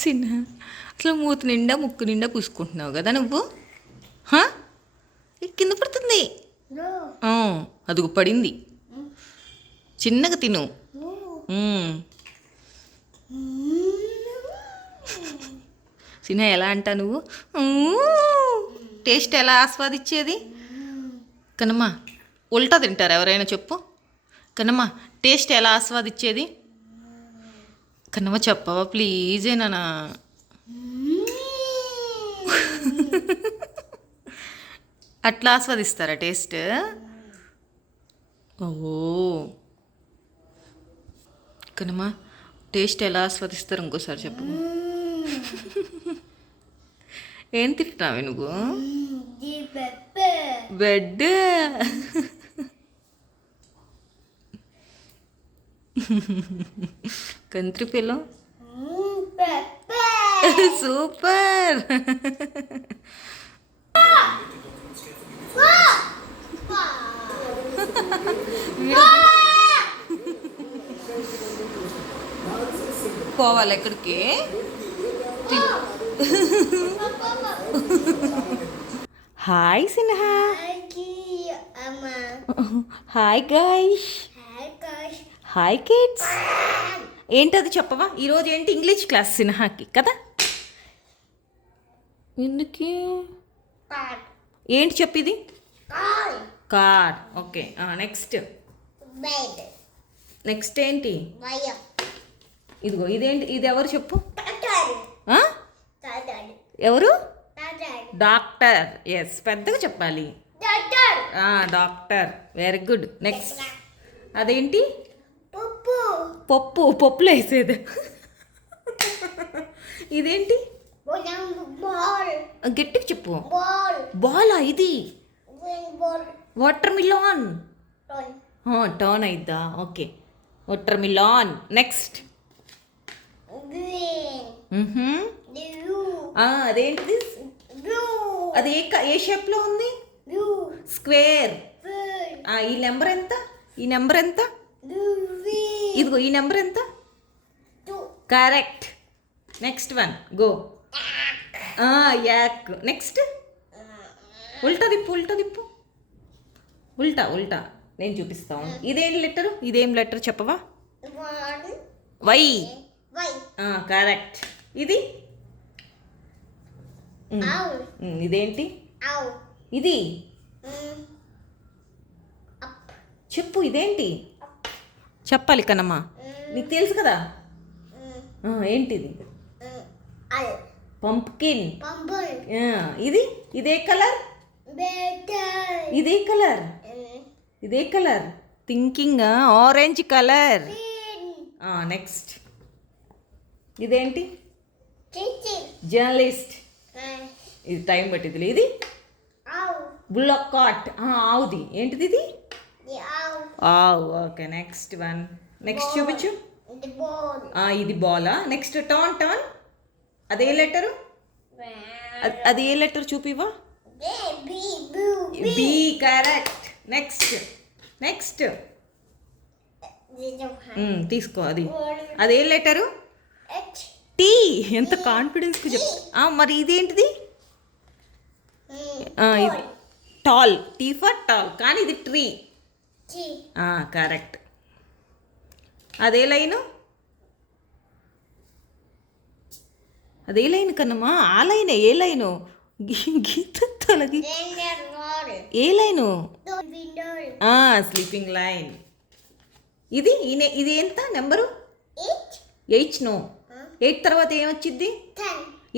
సిన్న అసలు మూతి నిండా ముక్కు నిండా పూసుకుంటున్నావు కదా నువ్వు. హా? కింద పడుతుంది. అదిగో పడింది. చిన్నగా తిను. సిన్న ఎలా అంటా నువ్వు? టేస్ట్ ఎలా ఆస్వాదించేది? కనమ్మా ఉల్టా తింటారు ఎవరైనా చెప్పు. కనమ్మా టేస్ట్ ఎలా ఆస్వాదించేది? కన్నమ్మ చెప్పవా ప్లీజ్ ఏనా? అట్లా ఆస్వాదిస్తారా టేస్ట్? ఓ కనమ్మా టేస్ట్ ఎలా ఆస్వాదిస్తారు ఇంకోసారి చెప్పు. ఏం తింటున్నావే నువ్వు? బెడ్. కంత్రి పిల్ల సూపర్. పోవాలి ఎక్కడికి? Hi Sinha. Hi guys. Hi kids. ఏంటది చెప్పవా? ఈరోజు ఏంటి ఇంగ్లీష్ క్లాస్ సిన్హాకి కదా? ఎందుకు? ఏంటి చెప్పిది? కార్. Okay next. నెక్స్ట్ ఏంటి? ఇదిగో ఇదేంటి? ఇది ఎవరు చెప్పు? ఎవరు? డాక్టర్. ఎస్ పెద్దగా చెప్పాలి. డాక్టర్. Very good. నెక్స్ట్ అదేంటి? పప్పు. పప్పులో వేసేది. ఇదేంటి? గట్టిగా చెప్పు. బాలా ఇది? Watermelon. టర్న్ అయిద్దా? Okay watermelon. నెక్స్ట్ అదేంటిది? అది ఏ షేప్లో ఉంది? స్క్వేర్. ఈ నెంబర్ ఎంత? ఈ నెంబర్ ఎంత? ఇదిగో ఈ నెంబర్ ఎంత? Correct. Next one go. Yak. Next ఉల్టా తిప్పు. ఉల్టా నేను చూపిస్తాను. ఇదేం లెటరు? ఇదేం లెటర్ చెప్పవా? వై. కరెక్ట్. ఇది ఇదేంటి? ఇది చెప్పు. ఇదేంటి చెప్పాలి కనమ్మా, నీకు తెలుసు కదా. ఏంటిది? పంప్కిన్. ఇది ఇదే కలర్. ఇదే colour thinking. Orange colour. Next ఇదేంటి? జర్నలిస్ట్. ఇది టైం పట్టింది. ఇది బుల్లక్ కార్ట్. ఆవుది. ఏంటిది ఇది? ఆవు. Okay next one. నెక్స్ట్ చూపించు. ఇది బాలా. Next turn. అదే లెటరు? అది ఏ లెటర్ చూపివా? బి. కరెక్ట్. నెక్స్ట్ తీసుకో. అదే లెటరు? టీ. ఎంత కాన్ఫిడెన్స్గా చెప్పు. మరి ఇదేంటిది? ఇది టాల్. Tea for tall. కానీ ఇది ట్రీ. కరెక్ట్. అదే లైను? అదే లైన్ కన్నమ్మా. ఆ లైనే. ఏ లైను? గీత తొలగి. ఏ లైను? Sleeping line. ఇది ఎంత నెంబరు? 8. నో 8 తర్వాత ఏమొచ్చింది?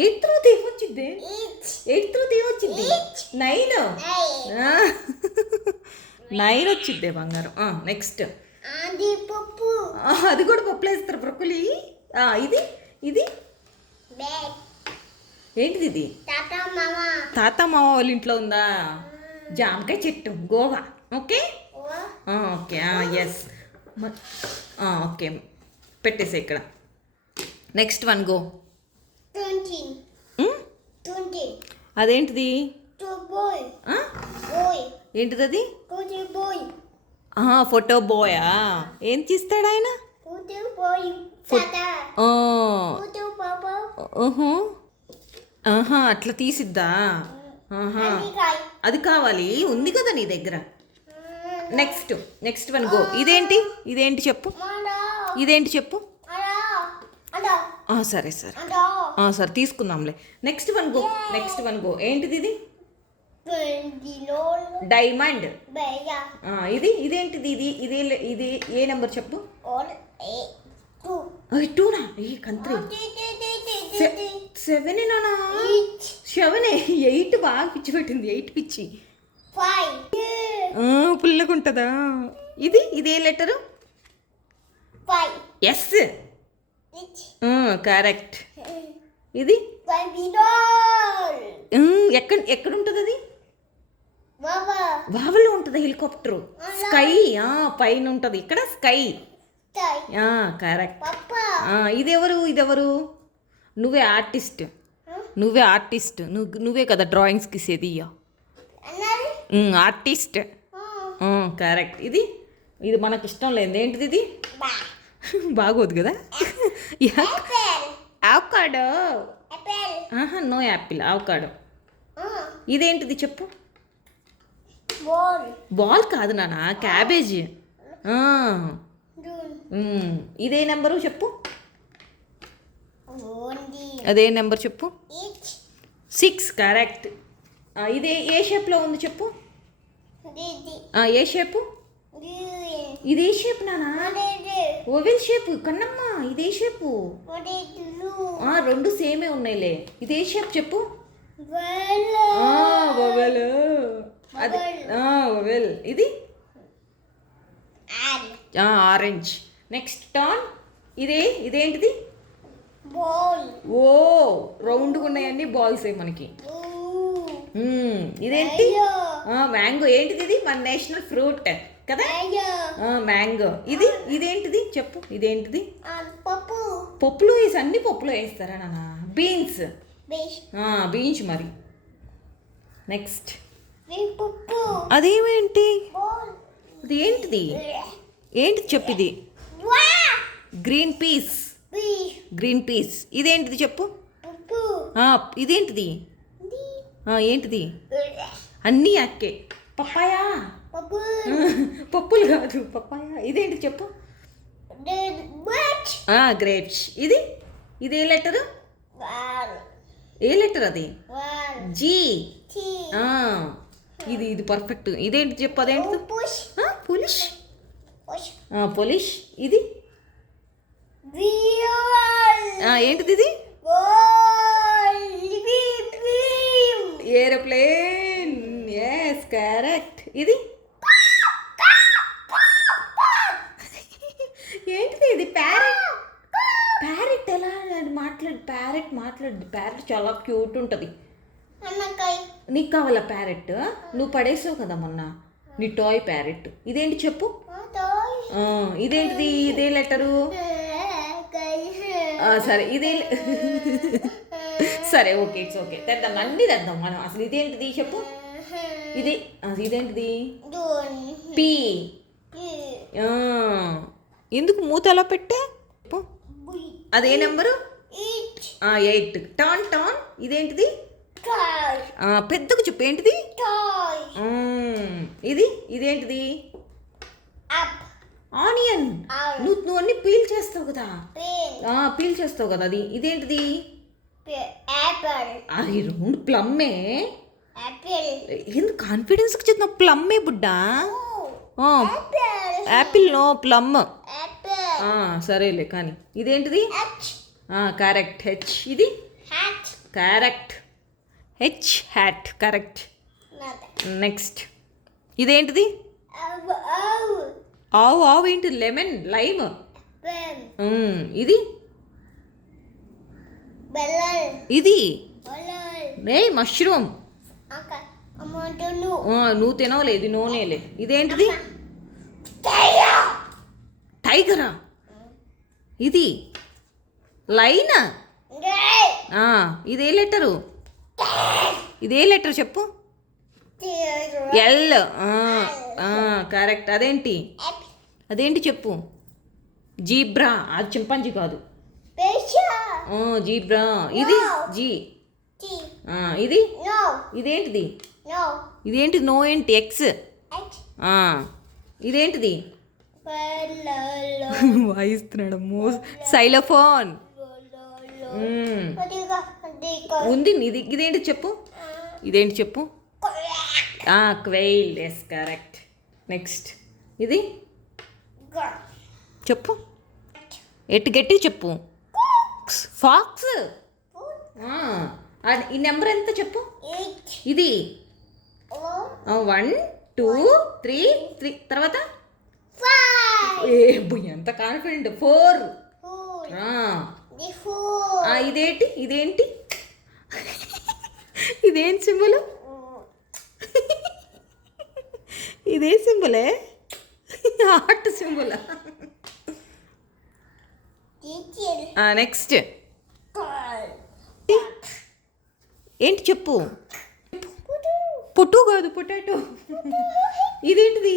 8 తర్వాత ఏమొచ్చింది? 9. 9 వచ్చిద్దే బంగారం. నెక్స్ట్ అది కూడా పప్పులో వేస్తారు. బ్రొక్కలి. ఇది ఏంటిది? ఇది తాత మామ వాళ్ళ ఇంట్లో ఉందా? జామకాయ చెట్టు. గోవా. ఓకే. ఎస్. ఓకే పెట్టేసే ఇక్కడ. Next one go. అదేంటిది? ఏంటిది అది? ఫోటో బాయా? ఏం తీస్తాడు ఆయన? ఓహో ఆహా అట్లా తీసిద్దా ఆహా అది కావాలి ఉంది కదా నీ దగ్గర. Next one go. ఇదేంటి చెప్పు. ఇదేంటి చెప్పు. సరే సరే తీసుకుందాంలే. నెక్స్ట్ వన్ గో ఏంటిది ఇది. డైమండ్. ఇదేంటిది ఇది ఏ నెంబర్ చెప్పు. 2నా కంత్రి 7 నానా 7 8 బాగా పిచ్చి పెట్టింది 8 పిచ్చి పుల్లగుంటుందా. ఇదే లెటరు. Yes correct. ఇది ఎక్కడ ఉంటుంది అది. వావలో ఉంటుంది హెలికాప్టర్. స్కై పైన ఉంటుంది ఇక్కడ స్కై. కరెక్ట్. ఇదెవరు. నువ్వే ఆర్టిస్ట్ నువ్వే కదా డ్రాయింగ్స్కి ఇసేది. Artist correct. ఇది మనకి ఇష్టం లేదు ఏంటిది ఇది. బాగోదు కదా. అవకాడో. No apple avocado. ఇదేంటిది చెప్పు. బాల్ కాదు నాన్న క్యాబేజీ. ఇదే నెంబరు చెప్పు. అదే నెంబర్ చెప్పు. 6 కరెక్ట్. ఇదే ఏ షేప్లో ఉంది చెప్పు. ఏ షేపు. ఇదే షేప్ నానా ఓవెల్ షేప్ కన్నమ్మ. ఇదే షేపు. 2 సేమే ఉన్నాయిలే. ఇదే షేప్ చెప్పు. ఓవెల్. అది ఓవెల్. ఇది ఆరెంజ్. Next turn. ఇదేంటిది. రౌండ్గా ఉన్నాయన్నీ బాల్సే మనకి. ఇదేంటి. మ్యాంగో. ఏంటిది ఇది మన నేషనల్ ఫ్రూట్ కదా మ్యాంగో. ఇదేంటిది చెప్పు. ఇదేంటిది. పప్పులో వేసి అన్ని పప్పులో వేస్తారా నాన్న. బీన్స్ మరి. నెక్స్ట్ అదేమేంటి. అది ఏంటిది చెప్పు. ఇది గ్రీన్ పీస్. ఇదేంటిది చెప్పు. ఇదేంటిది. ఏంటిది. అన్నీ అక్కే. పప్పాయా. పప్పులు కాదు పప్పాయ. ఇదేంటి చెప్పు. గ్రేప్స్. ఇదే లెటరు. ఏ లెటర్ అది. జీ. ఇది పర్ఫెక్ట్. ఇదేంటి చెప్పు. అదేంటి. పోలిష్. ఇది ఏంటిది. ఇది ఏరోప్లేన్. Yes correct. ఇది ఏంటిది. ఇది ప్యారెట్ ఎలా మాట్లాడు. ప్యారెట్ చాలా క్యూట్ ఉంటుంది. నీకు కావాలా ప్యారెట్. నువ్వు పడేసావు కదా మొన్న నీ టాయ్ ప్యారెట్. ఇదేంటి చెప్పు. ఇదేంటిది. ఇదే లెటరు. సరే సరే ఓకే ఇట్స్ ఓకే. తెద్దాం అన్నీ తెద్దాం మనం. అసలు ఇదేంటిది చెప్పు. ఇదేంటిది. పీ. ఎందుకు మూత అలా పెట్టే. అదే నెంబరు. 8 టర్న్. ఇదేంటిది. పెద్దకు చెప్పు. ఏంటిది. ఇదేంటిది. ఆనియన్. నువ్వు అన్ని పీల్ చేస్తావు కదా. ఇదేంటిది. అది రౌండ్ ప్లమ్మే. ఎందుకు కాన్ఫిడెన్స్కి చెప్తున్నా. ప్లమ్మే బుడ్డా. Apple no plum. సరేలే కానీ. ఇదేంటిది. కరెక్ట్. హెచ్. ఇది correct. H hat correct. Next ఇదేంటిది. ఆవు ఏంటి. Lemon lime. ఇది మష్రూమ్. నువ్వు తినవలేదు నూనెలే. ఇదేంటిది. టైగరా. ఇది లైన్. ఇదే లెటరు చెప్పు. ఎల్. కరెక్ట్. అదేంటి చెప్పు. జీబ్రా. అది చింపాంజీ కాదు. జీబ్రా. ఇది జీ. ఇది ఇదేంటిది? ఇదేంటి? నో ఏంటి? ఎక్స్. ఇదేంటిది? వాయిస్తున్నాడు సైలోఫోన్ ఉంది. ఇదేంటి చెప్పు? ఇదేంటి చెప్పు? క్వెయిల్. Yes correct. నెక్స్ట్ ఇది చెప్పు. ఎట్టు గట్టి చెప్పు. ఫాక్స్. ఈ నెంబర్ ఎంత చెప్పు? ఇది 1 2 3 తర్వాత ఎంత కాన్ఫిడెంట్. 4. ఇదేంటి? ఇదేంటి? ఇదేం సింబల్? ఇదే సింబలే? Heart symbol. నెక్స్ట్ ఏంటి చెప్పు? పొట్టు కాదు, పొటాటో. ఇదేంటిది?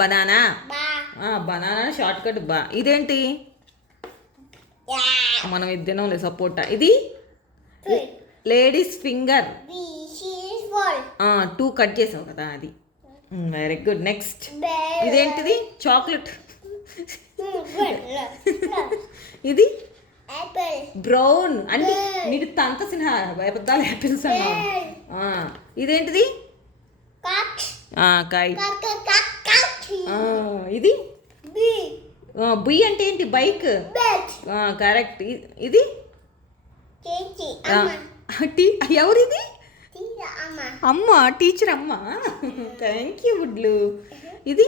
బనానా. బనానా షార్ట్ కట్ బా. ఇదేంటి? మనం ఇది తినంలే, సపోటా. ఇది లేడీస్ ఫింగర్. 2 కట్ చేసావు కదా, అది. Very good. నెక్స్ట్ ఇదేంటిది? చాక్లెట్. ఇది బ్రౌన్. అంటే నీకు తంత సిన్హ అబద్ధాలు యాపిల్స్ అన్నా. ఇదేంటిది? కైట్. ఇది బి అంటే ఏంటి? బైక్. కరెక్ట్. ఇది ఎవరిది? అమ్మ. టీచర్ అమ్మ. థ్యాంక్ యూ గుడ్లు. ఇది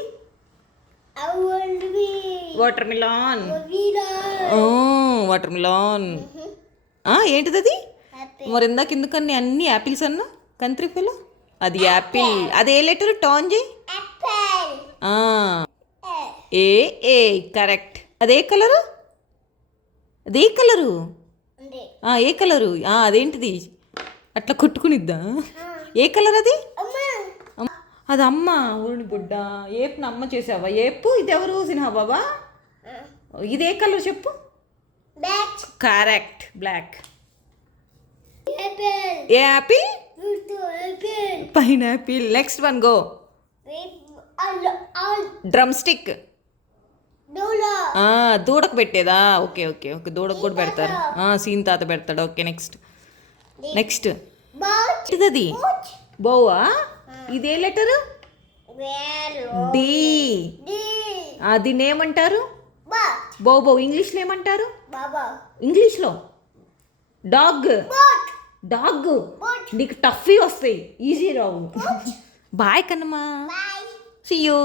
వాటర్ మిలాన్. Water melon. ఏంటిది అది? మరి ఇందాక ఎందుకని అన్ని యాపిల్స్ అన్నా? Country fellow. అది యాపిల్. అదే లెటర్ టర్న్ చేయి. ఏ కరెక్ట్. అదే కలరు? అదే కలరు? ఏ కలరు? అదేంటిది? అట్లా కొట్టుకునిద్దా? ఏ కలర్ అది? అది అమ్మ. ఊరిని బుడ్డ. ఏపుని అమ్మ చేసావా? ఏపు. ఇది ఎవరు? సిన్హా బాబా. ఇదే కలర్ చెప్పు. కరెక్ట్. బ్లాక్. ఏ apple? Pineapple. Next one go. Drum stick. దూడకు పెట్టేదా? Okay okay okay. దూడకు కూడా పెడతారు. సీన్ తాత పెడతాడు. Okay next. నెక్స్ట్ అది బౌవా. ఇదే లెటరు? డి. దీన్ని ఏమంటారు? బౌ. ఇంగ్లీష్లో ఏమంటారు? ఇంగ్లీష్లో డాగ్. డాగ్. నీకు టఫీ వస్తాయి, ఈజీ రావు. బాయ్ కన్నమ్మా. See you.